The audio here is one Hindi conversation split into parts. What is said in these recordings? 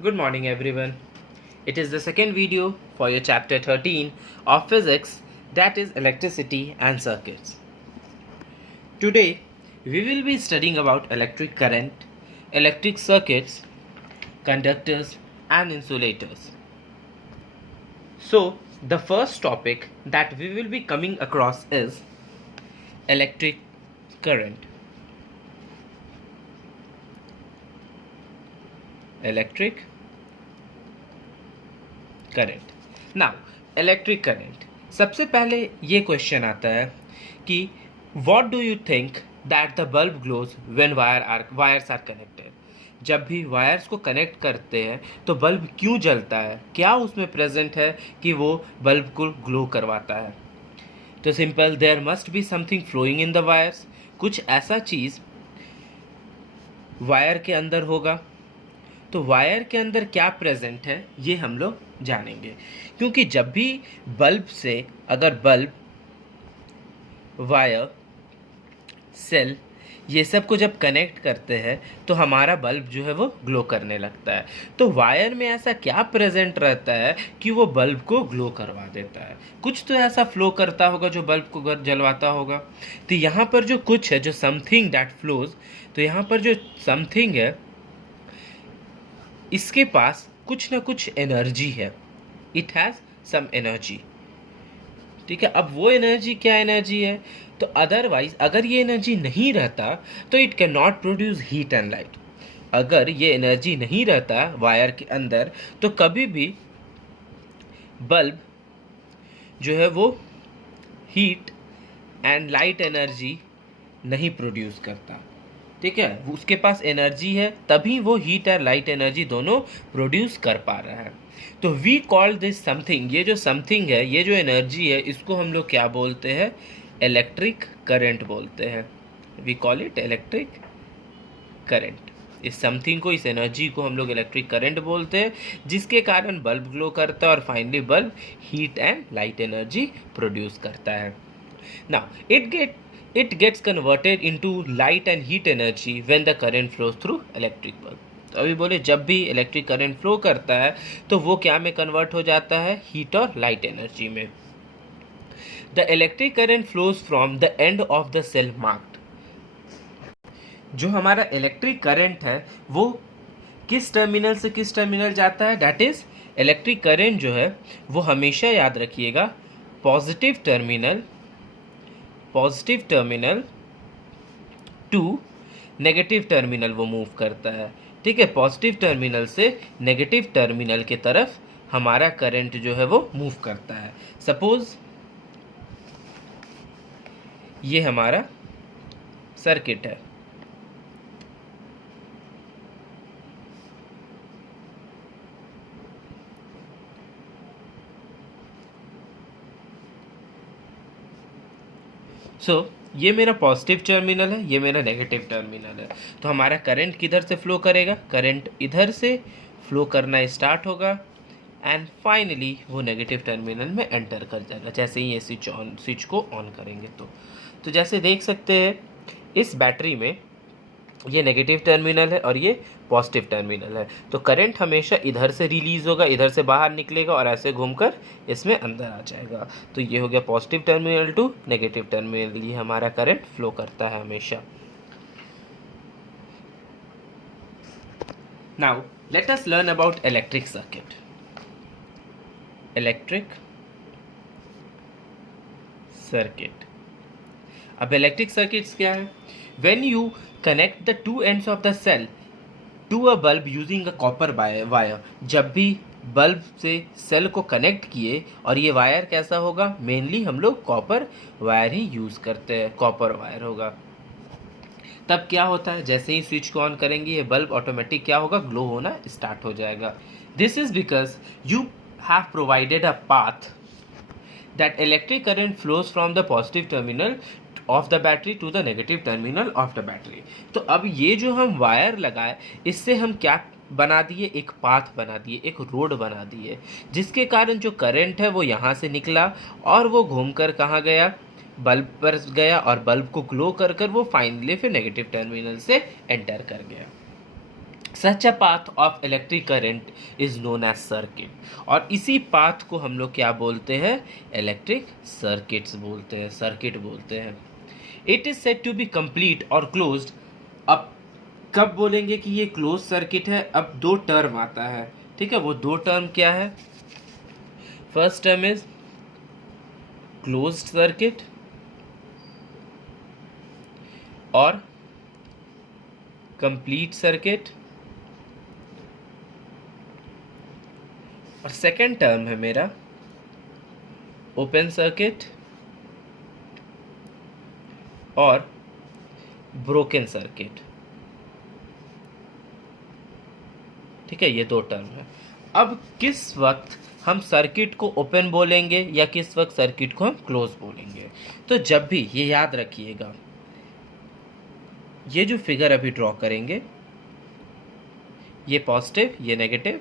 Good morning, everyone. It is the second video for your chapter 13 of physics, that is electricity and circuits. Today, we will be studying about electric current, electric circuits, conductors, and insulators. So, the first topic that we will be coming across is electric current. Electric current now electric current सबसे पहले ये क्वेश्चन आता है कि what do you think that the bulb glows when wires are connected. जब भी वायर्स को कनेक्ट करते हैं तो बल्ब क्यों जलता है, क्या उसमें प्रेजेंट है कि वो बल्ब को ग्लो करवाता है। तो simple, there must be something flowing in the wires. कुछ ऐसा चीज़ वायर के अंदर होगा। तो वायर के अंदर क्या प्रेजेंट है ये हम लोग जानेंगे, क्योंकि जब भी बल्ब से अगर बल्ब, वायर, सेल ये सब को जब कनेक्ट करते हैं तो हमारा बल्ब जो है वो ग्लो करने लगता है। तो वायर में ऐसा क्या प्रेजेंट रहता है कि वो बल्ब को ग्लो करवा देता है। कुछ तो ऐसा फ्लो करता होगा जो बल्ब को जलवाता होगा। तो यहाँ पर जो कुछ है, जो समथिंग दैट फ्लोज, तो यहाँ पर जो समथिंग है इसके पास कुछ ना कुछ एनर्जी है। It has some energy. ठीक है, अब वो एनर्जी क्या एनर्जी है, तो अदरवाइज अगर ये एनर्जी नहीं रहता तो it can not produce heat and light. अगर ये एनर्जी नहीं रहता वायर के अंदर तो कभी भी बल्ब जो है वो हीट एंड लाइट एनर्जी नहीं प्रोड्यूस करता। ठीक है, उसके पास एनर्जी है तभी वो हीट और लाइट एनर्जी दोनों प्रोड्यूस कर पा रहा है। तो वी कॉल दिस समथिंग, ये जो समथिंग है, ये जो एनर्जी है, इसको हम लोग क्या बोलते हैं, इलेक्ट्रिक करंट बोलते हैं। We call it electric current. इस समथिंग को, इस एनर्जी को हम लोग इलेक्ट्रिक करंट बोलते हैं, जिसके कारण बल्ब ग्लो करता है और finally bulb heat and light energy produce करता है। Now it gets converted into light and heat energy when the current flows through electric bulb। तो अभी बोले जब भी इलेक्ट्रिक करंट फ्लो करता है तो वो क्या में कन्वर्ट हो जाता है, हीट और लाइट एनर्जी में। The electric current flows from the end of the cell marked. जो हमारा इलेक्ट्रिक करंट है वो किस टर्मिनल से किस टर्मिनल जाता है, दैट इज इलेक्ट्रिक करंट जो है वो हमेशा याद रखिएगा positive terminal to negative terminal वो मूव करता है। ठीक है, पॉजिटिव टर्मिनल से नेगेटिव टर्मिनल के तरफ हमारा करंट जो है वो मूव करता है। सपोज ये हमारा सर्किट है। ये मेरा पॉजिटिव टर्मिनल है, ये मेरा नेगेटिव टर्मिनल है। तो हमारा करंट किधर से फ्लो करेगा, करंट इधर से फ्लो करना स्टार्ट होगा एंड फाइनली वो नेगेटिव टर्मिनल में एंटर कर जाएगा जैसे ही ये स्विच को ऑन करेंगे। तो जैसे देख सकते हैं इस बैटरी में ये नेगेटिव टर्मिनल है और ये पॉजिटिव टर्मिनल है। तो करंट हमेशा इधर से रिलीज होगा, इधर से बाहर निकलेगा और ऐसे घूमकर इसमें अंदर आ जाएगा। तो ये हो गया positive terminal to negative terminal, ये हमारा करंट फ्लो करता है हमेशा। Now let us learn about electric circuit. Electric circuit, अब इलेक्ट्रिक सर्किट्स क्या है, when you connect the two ends of the cell to a bulb using a copper wire। जब भी बल्ब से सेल को कनेक्ट किए, और ये वायर कैसा होगा, मेनली हम लोग कॉपर वायर ही यूज़ करते हैं, कॉपर वायर होगा। तब क्या होता है, जैसे ही स्विच को ऑन करेंगे ये बल्ब ऑटोमेटिक क्या होगा, ग्लो होना स्टार्ट हो जाएगा। This is because you have provided a path that electric current flows from the positive terminal of the battery to the negative terminal of the battery. तो अब ये जो हम वायर लगाए इससे हम क्या बना दिए, एक पाथ बना दिए, एक रोड बना दिए, जिसके कारण जो करंट है वो यहाँ से निकला और वो घूमकर कहाँ गया, बल्ब पर गया और बल्ब को ग्लो कर कर वो फाइनली फिर नेगेटिव टर्मिनल से एंटर कर गया। Such a path of electric current is known as circuit, और इसी पाथ को हम लोग क्या बोलते हैं, इलेक्ट्रिक सर्किट्स बोलते हैं, सर्किट बोलते हैं। It is said to be complete और क्लोज्ड। अब कब बोलेंगे कि ये क्लोज सर्किट है, अब दो टर्म आता है, ठीक है। वो दो टर्म क्या है, first term is closed circuit और कंप्लीट सर्किट, और सेकेंड टर्म है मेरा ओपन सर्किट और ब्रोकन सर्किट, ठीक है। ये दो टर्म है। अब किस वक्त हम सर्किट को ओपन बोलेंगे या किस वक्त सर्किट को हम क्लोज बोलेंगे, तो जब भी, ये याद रखिएगा, ये जो फिगर अभी ड्रॉ करेंगे, ये पॉजिटिव, ये नेगेटिव,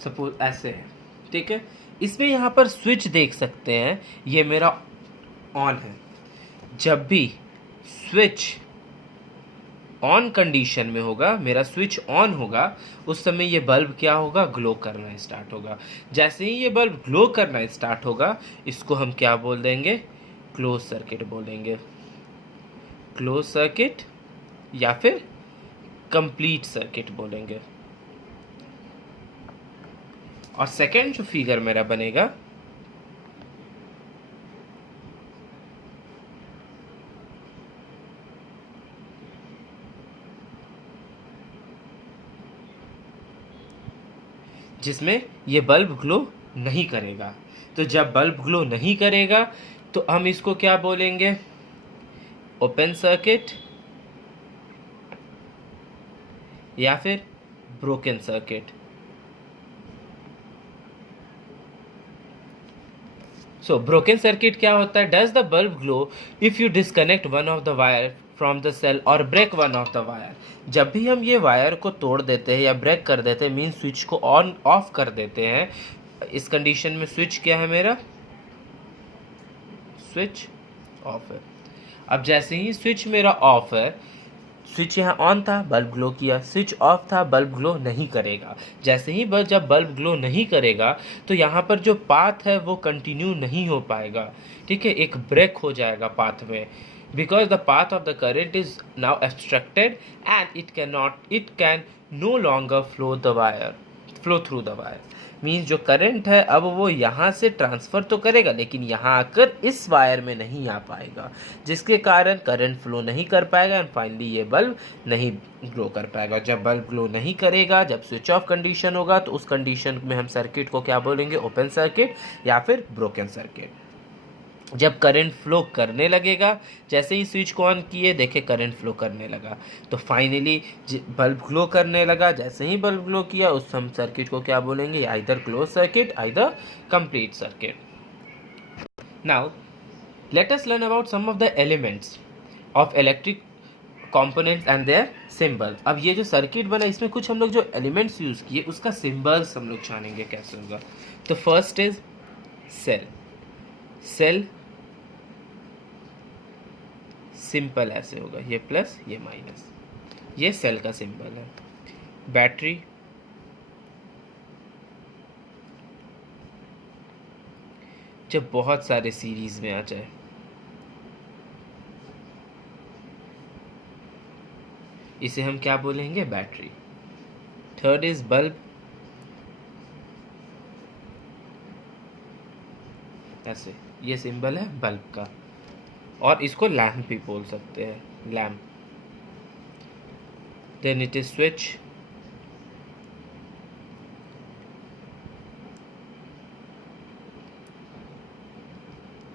सपोज ऐसे है, ठीक है। इसमें यहाँ पर स्विच देख सकते हैं, ये मेरा ऑन है। जब भी स्विच ऑन कंडीशन में होगा, मेरा स्विच ऑन होगा, उस समय ये बल्ब क्या होगा, ग्लो करना स्टार्ट होगा। जैसे ही ये बल्ब ग्लो करना स्टार्ट होगा, इसको हम क्या बोल देंगे, क्लोज सर्किट बोलेंगे, क्लोज सर्किट या फिर कंप्लीट सर्किट बोलेंगे। और सेकेंड जो फिगर मेरा बनेगा, जिसमें ये बल्ब ग्लो नहीं करेगा। तो जब बल्ब ग्लो नहीं करेगा तो हम इसको क्या बोलेंगे, ओपन सर्किट या फिर broken circuit. So broken circuit क्या होता है, does the bulb glow if you disconnect one of the wire from the cell or break one of the wire. जब भी हम ये वायर को तोड़ देते हैं या ब्रेक कर देते हैं, मीन स्विच को ऑन ऑफ कर देते हैं, इस कंडीशन में स्विच क्या है मेरा, स्विच ऑफ है। अब जैसे ही स्विच मेरा ऑफ है, स्विच यहाँ ऑन था, बल्ब ग्लो किया, स्विच ऑफ था, बल्ब ग्लो नहीं करेगा। जैसे ही जब बल्ब ग्लो नहीं करेगा तो यहाँ पर जो पाथ है वो कंटिन्यू नहीं हो पाएगा, ठीक है, एक ब्रेक हो जाएगा पाथ में, because the path of the current is now obstructed and it can no longer flow through the wire। Means जो करंट है अब वो यहाँ से ट्रांसफ़र तो करेगा लेकिन यहाँ आकर इस वायर में नहीं आ पाएगा, जिसके कारण करंट फ्लो नहीं कर पाएगा एंड फाइनली ये बल्ब नहीं ग्लो कर पाएगा। जब बल्ब ग्लो नहीं करेगा, जब स्विच ऑफ कंडीशन होगा, तो उस कंडीशन में हम सर्किट को क्या बोलेंगे, ओपन सर्किट या फिर ब्रोकन सर्किट। जब करंट फ्लो करने लगेगा, जैसे ही स्विच को ऑन किए, देखे करंट फ्लो करने लगा, तो फाइनली बल्ब ग्लो करने लगा। जैसे ही बल्ब ग्लो किया, उस हम सर्किट को क्या बोलेंगे, either close circuit either complete circuit. Now let us learn about some of the elements of electric components and their symbol. अब ये जो सर्किट बना, इसमें कुछ हम लोग जो एलिमेंट्स यूज़ किए उसका सिंबल्स हम लोग जानेंगे कैसे होगा। तो first is cell. Cell simple ऐसे होगा, ये प्लस ये माइनस, ये सेल का सिंबल है। बैटरी, जब बहुत सारे सीरीज में आ जाए, इसे हम क्या बोलेंगे, बैटरी। थर्ड इज बल्ब, ऐसे ये सिंबल है बल्ब का, और इसको लैम्प भी बोल सकते हैं, lamp. Then it is switch,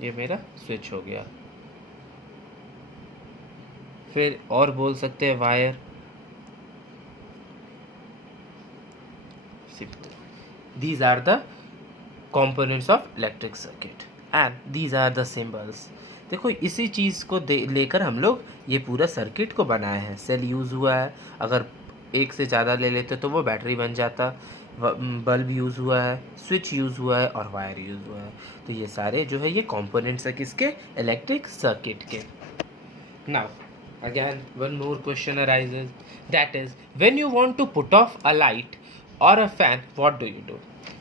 ये मेरा स्विच हो गया। फिर और बोल सकते हैं wire, these are the components of electric circuit and these are the symbols। देखो इसी चीज़ को लेकर हम लोग ये पूरा सर्किट को बनाए हैं। सेल यूज़ हुआ है, अगर एक से ज़्यादा ले लेते तो वो बैटरी बन जाता। बल्ब यूज़ हुआ है, स्विच यूज़ हुआ है और वायर यूज़ हुआ है। तो ये सारे जो है ये कंपोनेंट्स है किसके? इलेक्ट्रिक सर्किट के। Now again one more question arises, that is when you want to put off a light or a fan, what do you do?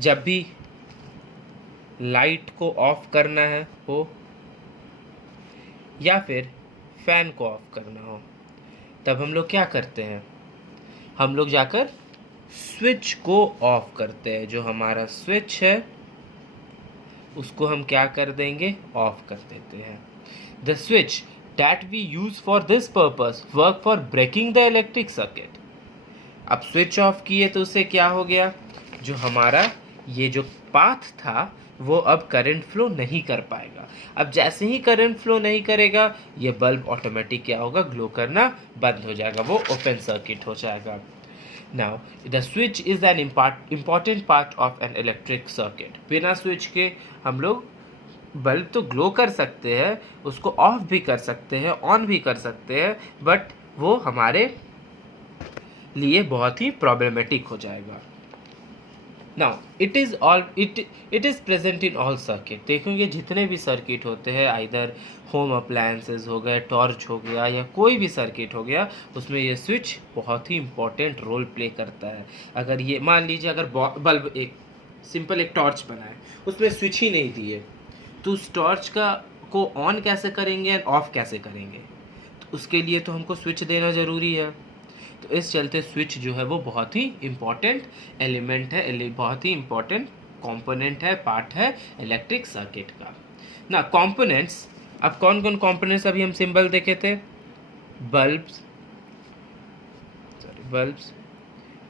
जब भी लाइट को ऑफ करना है हो या फिर फैन को ऑफ करना हो, तब हम लोग क्या करते हैं? हम लोग जाकर स्विच को ऑफ करते हैं। जो हमारा स्विच है उसको हम क्या कर देंगे? ऑफ कर देते हैं। The switch that we use for this purpose work for breaking the electric circuit। अब स्विच ऑफ किए तो उससे क्या हो गया? जो हमारा ये जो पाथ था वो अब करंट फ्लो नहीं कर पाएगा। अब जैसे ही करंट फ्लो नहीं करेगा ये बल्ब ऑटोमेटिक क्या होगा? ग्लो करना बंद हो जाएगा, वो ओपन सर्किट हो जाएगा। Now the switch is an important part of an electric circuit. बिना स्विच के हम लोग बल्ब तो ग्लो कर सकते हैं, उसको ऑफ भी कर सकते हैं, ऑन भी कर सकते हैं, बट वो हमारे लिए बहुत ही प्रॉब्लमेटिक हो जाएगा। Now it is present in all circuit. देखोगे जितने भी सर्किट होते हैं, आइदर होम अप्लायंसेस हो गए, टॉर्च हो गया या कोई भी सर्किट हो गया, उसमें ये स्विच बहुत ही इम्पोर्टेंट रोल प्ले करता है। अगर ये मान लीजिए अगर बल्ब एक सिंपल एक टॉर्च बनाए, उसमें स्विच ही नहीं दिए, तो उस टॉर्च को ऑन कैसे करेंगे एंड ऑफ कैसे करेंगे? तो उसके लिए तो हमको स्विच देना ज़रूरी है। तो इस चलते स्विच जो है वो बहुत ही इम्पॉर्टेंट एलिमेंट है, बहुत ही इम्पॉर्टेंट कंपोनेंट है, पार्ट है इलेक्ट्रिक सर्किट का। ना कंपोनेंट्स, अब कौन कौन कंपोनेंट्स अभी हम सिंबल देखे थे? Bulbs,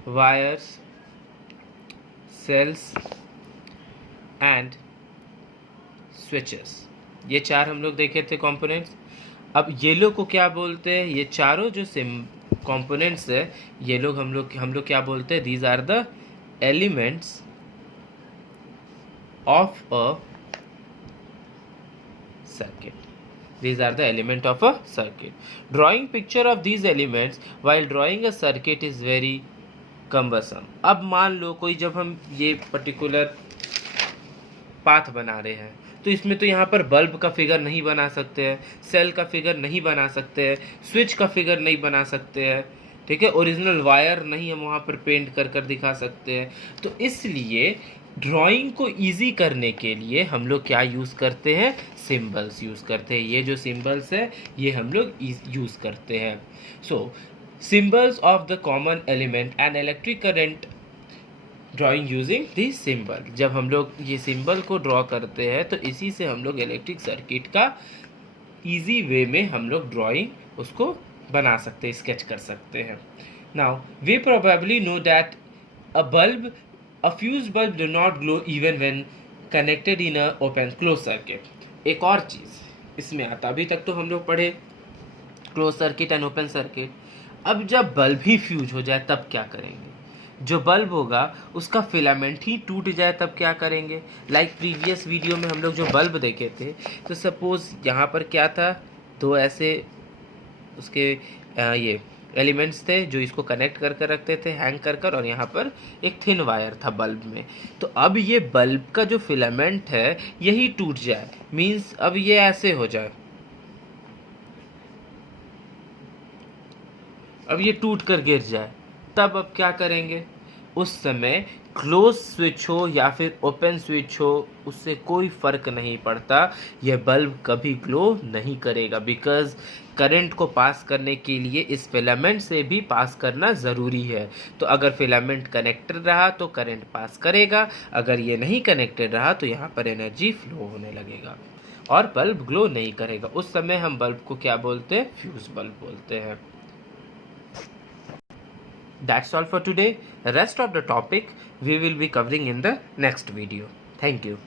wires, cells and switches, ये चार हम लोग देखे थे कंपोनेंट्स। अब ये लोग को क्या बोलते हैं? ये चारों जो कंपोनेंट्स है ये लोग हम लोग क्या बोलते हैं? These are the elements of a circuit. These are the element of a circuit. Drawing picture of these elements while drawing a circuit is very cumbersome। अब मान लो कोई, जब हम ये पर्टिकुलर पाथ बना रहे हैं तो इसमें तो यहाँ पर बल्ब का फिगर नहीं बना सकते हैं, सेल का फिगर नहीं बना सकते हैं, स्विच का फिगर नहीं बना सकते हैं, ठीक है, ओरिजिनल वायर नहीं हम वहाँ पर पेंट कर कर दिखा सकते हैं। तो इसलिए ड्राइंग को इजी करने के लिए हम लोग क्या यूज़ करते हैं? सिंबल्स यूज़ करते हैं। ये जो सिंबल्स है ये हम लोग यूज़ करते हैं। So symbols of the common element and electric current drawing using this symbol. जब हम लोग ये सिंबल को ड्रॉ करते हैं तो इसी से हम लोग इलेक्ट्रिक सर्किट का इजी वे में हम लोग ड्राइंग उसको बना सकते हैं, स्केच कर सकते हैं। Now we probably know that a fused bulb do not glow even when connected in a open closed circuit। एक और चीज़ इसमें आता, अभी तक तो हम लोग पढ़े close circuit and open circuit. अब जब बल्ब ही फ्यूज हो जाए तब क्या करेंगे? जो बल्ब होगा उसका फिलामेंट ही टूट जाए तब क्या करेंगे? लाइक प्रीवियस वीडियो में हम लोग जो बल्ब देखे थे, तो सपोज यहाँ पर क्या था, दो ऐसे उसके ये एलिमेंट्स थे जो इसको कनेक्ट कर कर रखते थे हैंग कर कर, और यहाँ पर एक थिन वायर था बल्ब में। तो अब ये बल्ब का जो फिलामेंट है यही टूट जाए, मीन्स अब ये ऐसे हो जाए, अब ये टूट कर गिर जाए, तब अब क्या करेंगे? उस समय क्लोज स्विच हो या फिर ओपन स्विच हो उससे कोई फ़र्क नहीं पड़ता, यह बल्ब कभी ग्लो नहीं करेगा, बिकॉज करंट को पास करने के लिए इस फिलामेंट से भी पास करना ज़रूरी है। तो अगर फिलामेंट कनेक्टेड रहा तो करंट पास करेगा, अगर ये नहीं कनेक्टेड रहा तो यहाँ पर एनर्जी फ्लो होने लगेगा और बल्ब ग्लो नहीं करेगा। उस समय हम बल्ब को क्या बोलते हैं? फ्यूज बल्ब बोलते हैं। That's all for today. The rest of the topic we will be covering in the next video. Thank you.